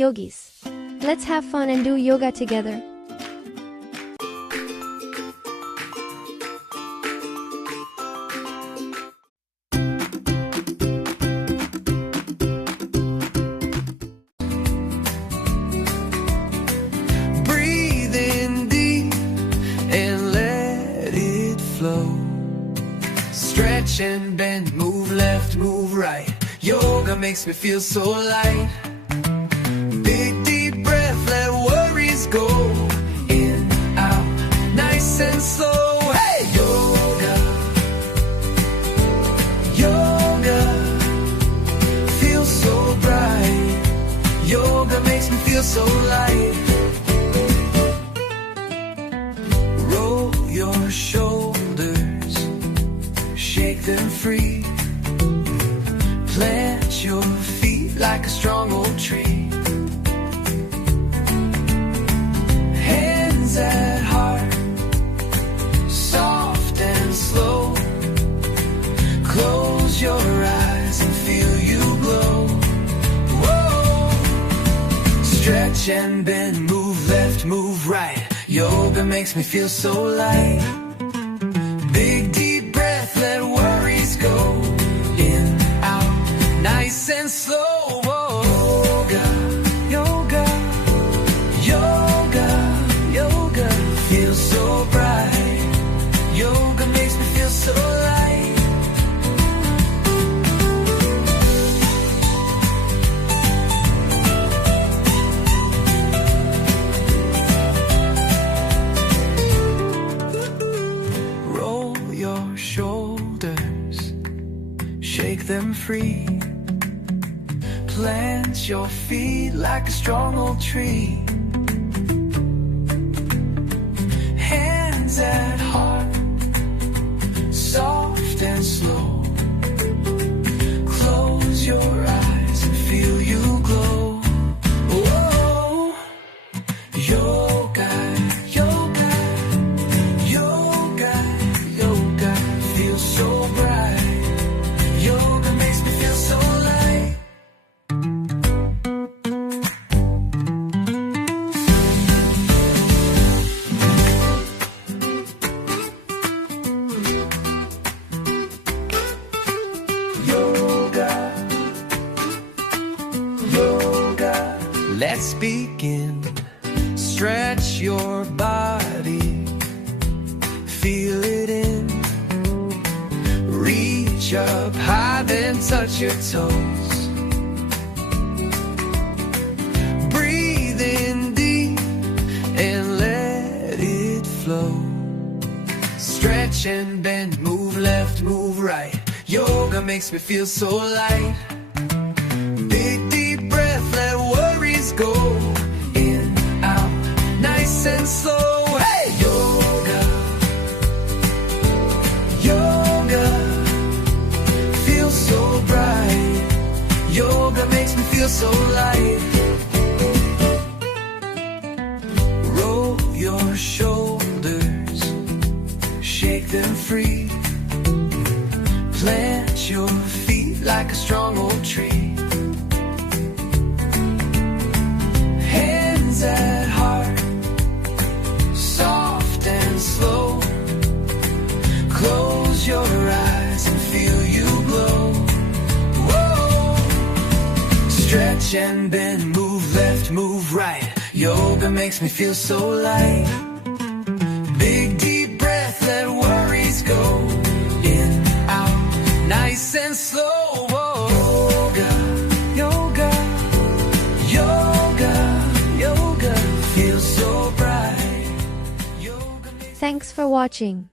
yogis. Let's have fun and do yoga together. Breathe in deep and let it flow. Stretch and bend, move left, move right. Yoga makes me feel so light. Big deep breath, let worries go. In, out, nice and slow. Hey! Yoga, yoga, feels so bright. Yoga makes me feel so light. Roll your shoulders, shake them free. Plant your feet like a strong old tree. Hands at heart, soft and slow. Close your eyes and feel you glow. Whoa! Stretch and bend, move left, move right. Yoga makes me feel so light. Big deep breath, let worries go. In, out, nice and slow. Yoga, yoga, yoga, yoga, feels so bright. Yoga makes me feel so light. Roll your shoulders, shake them free. Plant your feet like a strong old tree. Hands at heart, soft and slow. Close your eyes and feel you glow. Whoa! Yoga, yoga, yoga, yoga, feels so bright. Yoga makes me feel so light. Yoga, yoga, let's begin. Stretch your body, feel it in. Reach up high, then touch your toes. Breathe in deep and let it flow. Stretch and bend, move left, move right. Yoga makes me feel so light. Big deep breath, let worries go. In, out, nice and slow. Hey! Yoga, yoga, feels so bright. Yoga makes me feel so light. Roll your shoulders, shake them free. Plant your feet like a strong old tree. Hands at heart, soft and slow. Close your eyes and feel you glow. Whoa! Stretch and bend, move left, move right. Yoga makes me feel so light. Big deep breath, let worries go. In, out, nice and slow. Yoga, yoga, yoga, yoga, feels so bright. Yoga makes Thanks for watching.